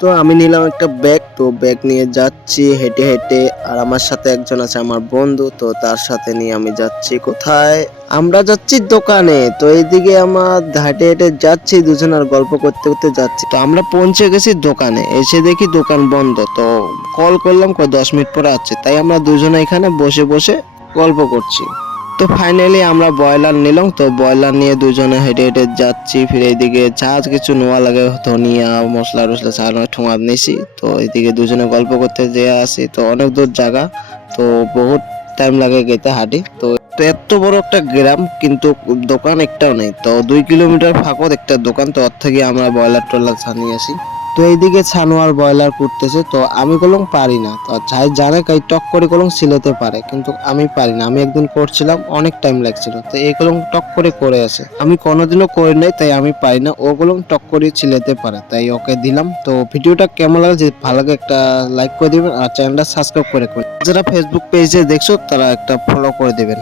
তো আমি নিলাম একটা ব্যাগ, তো ব্যাগ নিয়ে যাচ্ছি হেঁটে হেঁটে। আর আমার সাথে একজন আছে আমার বন্ধু, তো তার সাথে নিয়ে আমি যাচ্ছি কোথায়, আমরা যাচ্ছি দোকানে। তো এইদিকে আমার হেঁটে হেঁটে যাচ্ছি, দুজন আর গল্প করতে করতে যাচ্ছি। তো আমরা পৌঁছে গেছি দোকানে, এসে দেখি দোকান বন্ধ। তো কল করলাম, 10 মিনিট পরে আছে। তাই আমরা দুজনে এখানে বসে বসে গল্প করছি। তো ফাইনালি আমরা ব্রয়লার নিলাম, তো ব্রয়লার নিয়ে দুজনে হেঁটে হেঁটে যাচ্ছি। ফিরে এইদিকে যা কিছু নেওয়া লাগে, ধনিয়া মশলা টসলা ছাড়ানো ঠোঙা নিয়েছি। তো এইদিকে দুজনে গল্প করতে যেয়ে আসি। তো অনেক দূর জায়গা, তো বহুত টাইম লাগে যেতে হাঁটি। তো তো এত বড় একটা গ্রাম, কিন্তু দোকান একটাও নেই। তো 2 কিলোমিটার ফাঁকত একটা দোকান, তো ওর থেকে আমরা ব্রয়লার টয়লার ছানিয়ে আসি। তো এইদিকে ছানু আর ব্রয়লার করতেছে। তো আমি কলম পারি না, তো যাই জানে কাই টক করে কলম সিলেতে পারে, কিন্তু আমি পারি না। আমি একদিন করছিলাম, অনেক টাইম লাগছিল। তো এই কলম টক করে করে আসে, আমি কোনোদিনও করি নাই, তাই আমি পারি না। ও কলম টক করে ছিলেতে পারে, তাই ওকে দিলাম। তো ভিডিওটা কেমন লাগে, যে ভালো লাগে একটা লাইক করে দিবেন আর চ্যানেলটা সাবস্ক্রাইব করে যারা ফেসবুক পেজে দেখছো তারা একটা ফলো করে দিবেন।